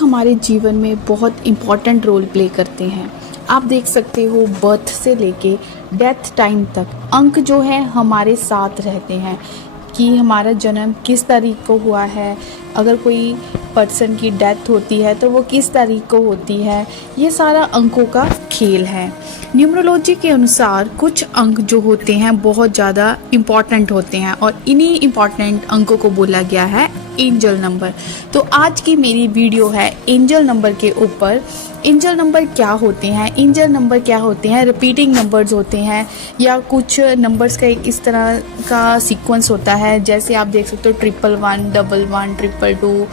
हमारे जीवन में बहुत इम्पॉर्टेंट रोल प्ले करते हैं। आप देख सकते हो बर्थ से लेके डेथ टाइम तक अंक जो है हमारे साथ रहते हैं कि हमारा जन्म किस तारीख को हुआ है, अगर कोई पर्सन की डेथ होती है तो वो किस तारीख को होती है, ये सारा अंकों का खेल है। न्यूमरोलॉजी के अनुसार कुछ अंक जो होते हैं बहुत ज़्यादा इम्पॉर्टेंट होते हैं और इन्हीं इम्पॉर्टेंट अंकों को बोला गया है एंजल नंबर। तो आज की मेरी वीडियो है एंजल नंबर के ऊपर। एंजल नंबर क्या होते हैं, एंजल नंबर क्या होते हैं, रिपीटिंग नंबर्स होते हैं या कुछ नंबर्स का एक इस तरह का सीक्वेंस होता है, जैसे आप देख सकते हो 111, 11, 222,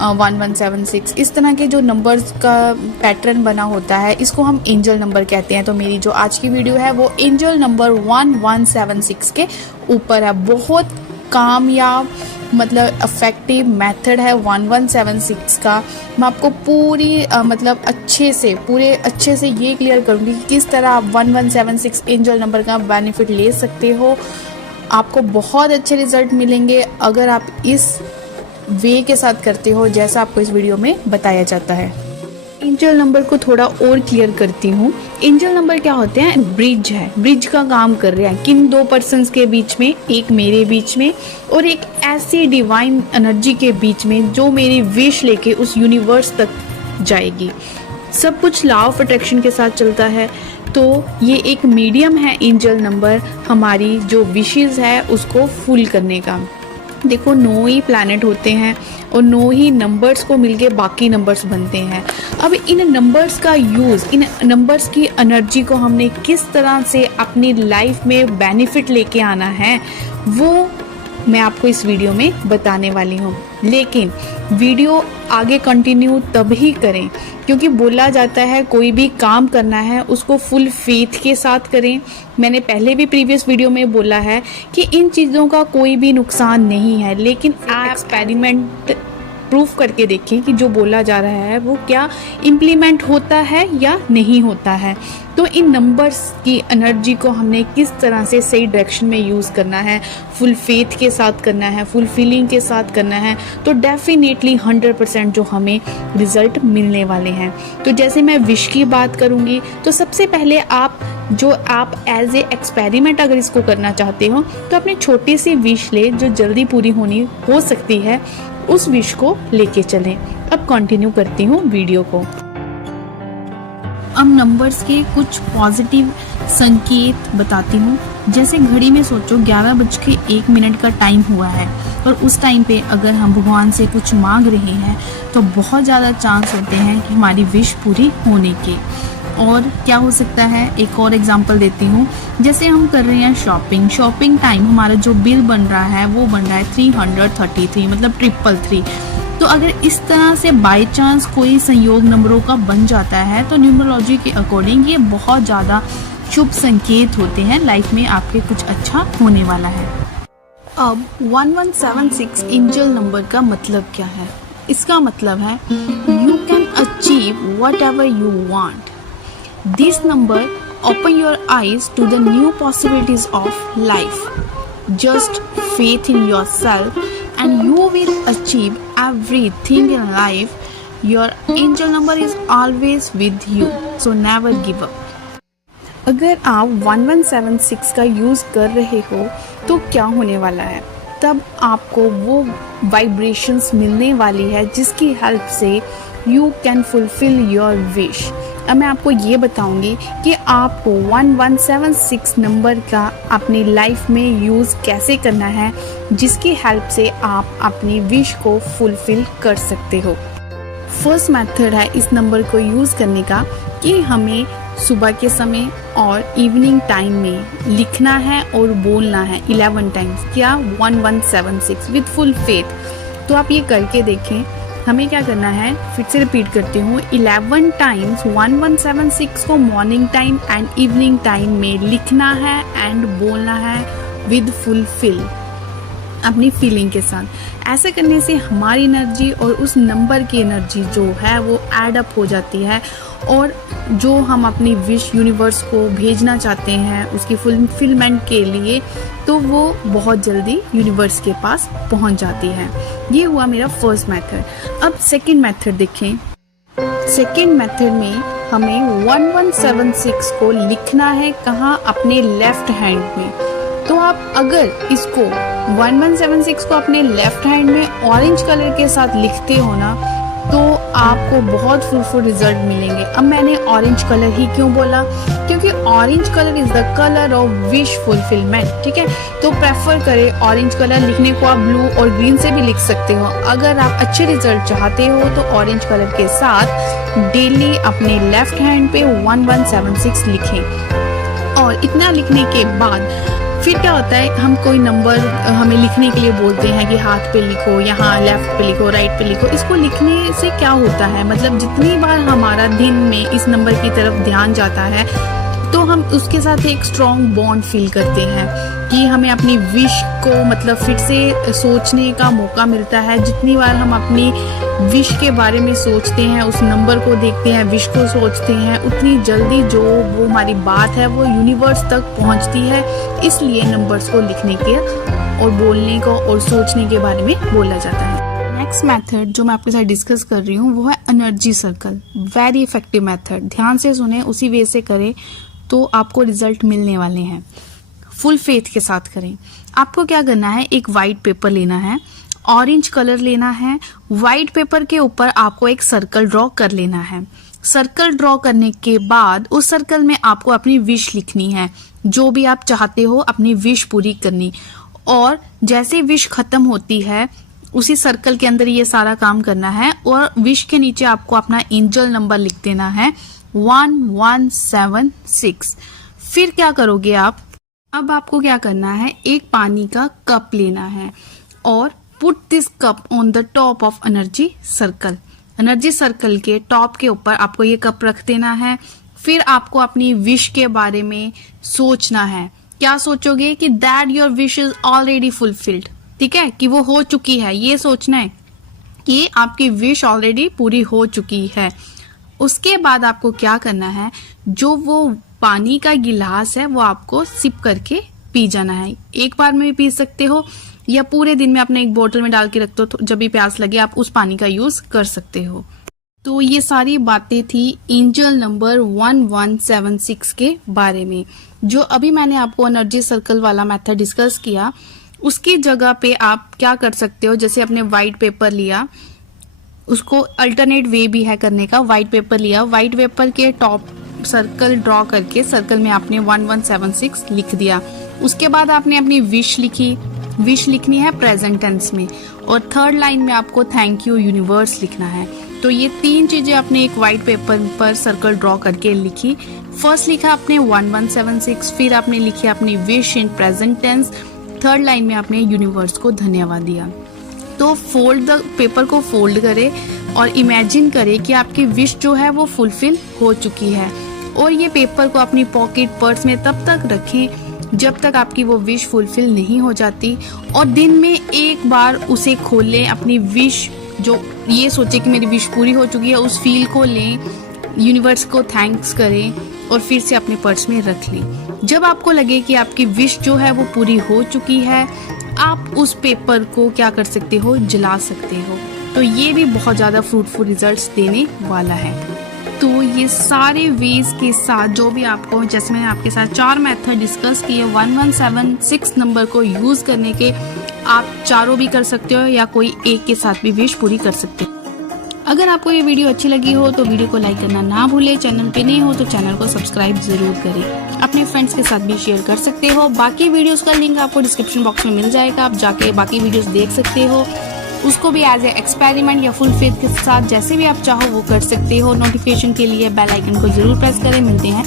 1176, इस तरह के जो नंबर्स का पैटर्न बना होता है इसको हम एंजल नंबर कहते हैं। तो मेरी जो आज की वीडियो है वो एंजल नंबर 1176 के ऊपर है। बहुत कामयाब मतलब इफेक्टिव मेथड है 1176 का। मैं आपको पूरी अच्छे से ये क्लियर करूँगी कि किस तरह आप 1176 एंजल नंबर का बेनिफिट ले सकते हो। आपको बहुत अच्छे रिजल्ट मिलेंगे अगर आप इस वे के साथ करते हो जैसा आपको इस वीडियो में बताया जाता है। एंजल नंबर को थोड़ा और क्लियर करती हूँ। एंजल नंबर क्या होते हैं, ब्रिज है, ब्रिज का काम कर रहे हैं किन दो पर्सन्स के बीच में, एक मेरे बीच में और एक ऐसी डिवाइन एनर्जी के बीच में जो मेरी विश लेके उस यूनिवर्स तक जाएगी। सब कुछ लॉ ऑफ अट्रैक्शन के साथ चलता है, तो ये एक मीडियम है एंजल नंबर हमारी जो विशेस है उसको फुल करने का। देखो 9 ही प्लैनेट होते हैं और 9 ही नंबर्स को मिलके बाकी नंबर्स बनते हैं। अब इन नंबर्स का यूज़, इन नंबर्स की एनर्जी को हमने किस तरह से अपनी लाइफ में बेनिफिट लेके आना है वो मैं आपको इस वीडियो में बताने वाली हूँ। लेकिन वीडियो आगे कंटिन्यू तभी करें क्योंकि बोला जाता है कोई भी काम करना है उसको फुल फेथ के साथ करें। मैंने पहले भी प्रीवियस वीडियो में बोला है कि इन चीज़ों का कोई भी नुकसान नहीं है, लेकिन आप एक्सपेरिमेंट प्रूफ करके देखें कि जो बोला जा रहा है वो क्या इम्प्लीमेंट होता है या नहीं होता है। तो इन नंबर्स की एनर्जी को हमने किस तरह से सही डायरेक्शन में यूज़ करना है, फुल फेथ के साथ करना है, फुल फीलिंग के साथ करना है, तो डेफिनेटली 100% जो हमें रिज़ल्ट मिलने वाले हैं। तो जैसे मैं विश की बात करूँगी तो सबसे पहले आप एज ए एक्सपेरिमेंट अगर इसको करना चाहते हो तो अपनी छोटी सी विश ले जो जल्दी पूरी होनी हो सकती है, उस विश को लेके चलें। अब कंटिन्यू करती हूँ वीडियो को। अब नंबर्स के कुछ पॉजिटिव संकेत बताती हूँ। जैसे घड़ी में सोचो 11:01 का टाइम हुआ है और उस टाइम पे अगर हम भगवान से कुछ मांग रहे हैं तो बहुत ज़्यादा चांस होते हैं कि हमारी विश पूरी होने के। और क्या हो सकता है, एक और एग्जांपल देती हूँ। जैसे हम कर रहे हैं शॉपिंग टाइम हमारा जो बिल बन रहा है वो बन रहा है 333 मतलब 333। तो अगर इस तरह से बाय चांस कोई संयोग नंबरों का बन जाता है तो न्यूमरोलॉजी के अकॉर्डिंग ये बहुत ज़्यादा शुभ संकेत होते हैं, लाइफ में आपके कुछ अच्छा होने वाला है। अब 1176 एंजल नंबर का मतलब क्या है? इसका मतलब है you can achieve what ever you want. This number open your eyes to the new possibilities of life. Just faith in yourself and you will achieve everything in life. Your angel number is always with you, so never give up. अगर आप 1176 का use कर रहे हो तो क्या होने वाला है, तब आपको वो वाइब्रेशंस मिलने वाली है जिसकी हेल्प से you can fulfil your wish. अब मैं आपको ये बताऊंगी कि आपको 1176 नंबर का अपनी लाइफ में यूज़ कैसे करना है जिसकी हेल्प से आप अपनी विश को फुलफिल कर सकते हो। फर्स्ट मेथड है इस नंबर को यूज़ करने का कि हमें सुबह के समय और इवनिंग टाइम में लिखना है और बोलना है 11 टाइम्स क्या 1176 विद फुल फेथ। तो आप ये करके देखें। हमें क्या करना है, फिर से रिपीट करती हूँ, 11 टाइम्स 1176 को morning time and evening time में लिखना है एंड बोलना है विद फुल फिल अपनी फीलिंग के साथ। ऐसे करने से हमारी एनर्जी और उस नंबर की एनर्जी जो है वो ऐड अप हो जाती है और जो हम अपनी विश यूनिवर्स को भेजना चाहते हैं उसकी फुलफिलमेंट के लिए तो वो बहुत जल्दी यूनिवर्स के पास पहुंच जाती है। ये हुआ मेरा फर्स्ट मेथड। अब सेकंड मेथड देखें। सेकेंड मेथड में हमें 1176 को लिखना है कहाँ, अपने लेफ्ट हैंड में। तो आप अगर इसको 1176 को अपने लेफ्ट हैंड में ऑरेंज कलर के साथ लिखते हो ना, तो आपको बहुत फ्रूटफुल रिजल्ट मिलेंगे। अब मैंने ऑरेंज कलर ही क्यों बोला, क्योंकि orange colour is the colour of wish fulfilment, ठीक है। तो प्रेफर करें ऑरेंज कलर लिखने को। आप ब्लू और ग्रीन से भी लिख सकते हो। अगर आप अच्छे रिजल्ट चाहते हो तो ऑरेंज कलर के साथ डेली अपने लेफ्ट हैंड पे 1176 लिखें। और इतना लिखने के बाद फिर क्या होता है, हम कोई नंबर हमें लिखने के लिए बोलते हैं कि हाथ पे लिखो, यहाँ लेफ्ट पे लिखो, राइट पे लिखो। इसको लिखने से क्या होता है, मतलब जितनी बार हमारा दिन में इस नंबर की तरफ ध्यान जाता है तो हम उसके साथ एक स्ट्रॉन्ग बॉन्ड फील करते हैं कि हमें अपनी विश को मतलब फिर से सोचने का मौका मिलता है। जितनी बार हम अपनी विश के बारे में सोचते हैं, उस नंबर को देखते हैं, विश को सोचते हैं, उतनी जल्दी जो वो हमारी बात है वो यूनिवर्स तक पहुंचती है। इसलिए नंबर्स को लिखने के और बोलने को और सोचने के बारे में बोला जाता है। नेक्स्ट मेथड जो मैं आपके साथ डिस्कस कर रही हूँ वो है energy circle. Very effective method, ध्यान से सुने, उसी वे से करें तो आपको रिजल्ट मिलने वाले हैं। फुल फेथ के साथ करें। आपको क्या करना है, एक वाइट पेपर लेना है, ऑरेंज कलर लेना है। वाइट पेपर के ऊपर आपको एक सर्कल ड्रॉ कर लेना है। सर्कल ड्रॉ करने के बाद उस सर्कल में आपको अपनी विश लिखनी है, जो भी आप चाहते हो अपनी विश पूरी करनी। और जैसे विश खत्म होती है उसी सर्कल के अंदर ये सारा काम करना है। और विश के नीचे आपको अपना एंजल नंबर लिख देना है 1176। फिर क्या करोगे आप, अब आपको क्या करना है, एक पानी का कप लेना है और put this cup on the top of energy circle. Energy circle के टॉप के ऊपर आपको ये कप रख देना है। फिर आपको अपनी विश के बारे में सोचना है। क्या सोचोगे कि that your wish is already fulfilled, ठीक है, कि वो हो चुकी है। ये सोचना है कि आपकी विश ऑलरेडी पूरी हो चुकी है। उसके बाद आपको क्या करना है, जो वो पानी का गिलास है वो आपको सिप करके पी जाना है। एक बार में भी पी सकते हो या पूरे दिन में अपने एक बोतल में डाल के रख दो, तो जब भी प्यास लगे आप उस पानी का यूज कर सकते हो। तो ये सारी बातें थी एंजल नंबर 1176 के बारे में। जो अभी मैंने आपको एनर्जी सर्कल वाला मेथड डिस्कस किया, उसकी जगह पे आप क्या कर सकते हो, जैसे अपने व्हाइट पेपर लिया, उसको अल्टरनेट वे भी है करने का। व्हाइट पेपर लिया, व्हाइट पेपर के टॉप सर्कल ड्रॉ करके सर्कल में आपने 1176 लिख दिया। उसके बाद आपने अपनी विश लिखी। विश लिखनी है प्रेजेंट टेंस में। और थर्ड लाइन में आपको थैंक यू यूनिवर्स लिखना है। तो ये तीन चीजें आपने एक व्हाइट पेपर पर सर्कल ड्रॉ करके लिखी। फर्स्ट लिखा आपने 1176, फिर आपने लिखी अपनी wish in present tense, third line में आपने यूनिवर्स को धन्यवाद दिया। तो फोल्ड द पेपर को फोल्ड करें और इमेजिन करें कि आपकी विश जो है वो फुलफिल हो चुकी है। और ये पेपर को अपनी पॉकेट पर्स में तब तक रखें जब तक आपकी वो विश फुलफिल नहीं हो जाती। और दिन में एक बार उसे खोलें, अपनी विश जो ये सोचे कि मेरी विश पूरी हो चुकी है, उस फील को लें, यूनिवर्स को थैंक्स करें और फिर से अपने पर्स में रख लें। जब आपको लगे कि आपकी विश जो है वो पूरी हो चुकी है, आप उस पेपर को क्या कर सकते हो, जला सकते हो। तो ये भी बहुत ज़्यादा फ्रूटफुल रिजल्ट्स देने वाला है। तो ये सारे वेज के साथ जो भी आपको, जैसे मैंने आपके साथ 4 मेथड डिस्कस किए 1176 नंबर को यूज़ करने के, आप चारों भी कर सकते हो या कोई एक के साथ भी विश पूरी कर सकते हो। अगर आपको ये वीडियो अच्छी लगी हो तो वीडियो को लाइक करना ना भूले। चैनल पे नए हो तो चैनल को सब्सक्राइब जरूर करें। अपने फ्रेंड्स के साथ भी शेयर कर सकते हो। बाकी वीडियोस का लिंक आपको डिस्क्रिप्शन बॉक्स में मिल जाएगा, आप जाके बाकी वीडियोस देख सकते हो। उसको भी एज ए एक्सपेरिमेंट या फुल फेथ के साथ जैसे भी आप चाहो वो कर सकते हो। नोटिफिकेशन के लिए बेल आइकन को जरूर प्रेस करें। मिलते हैं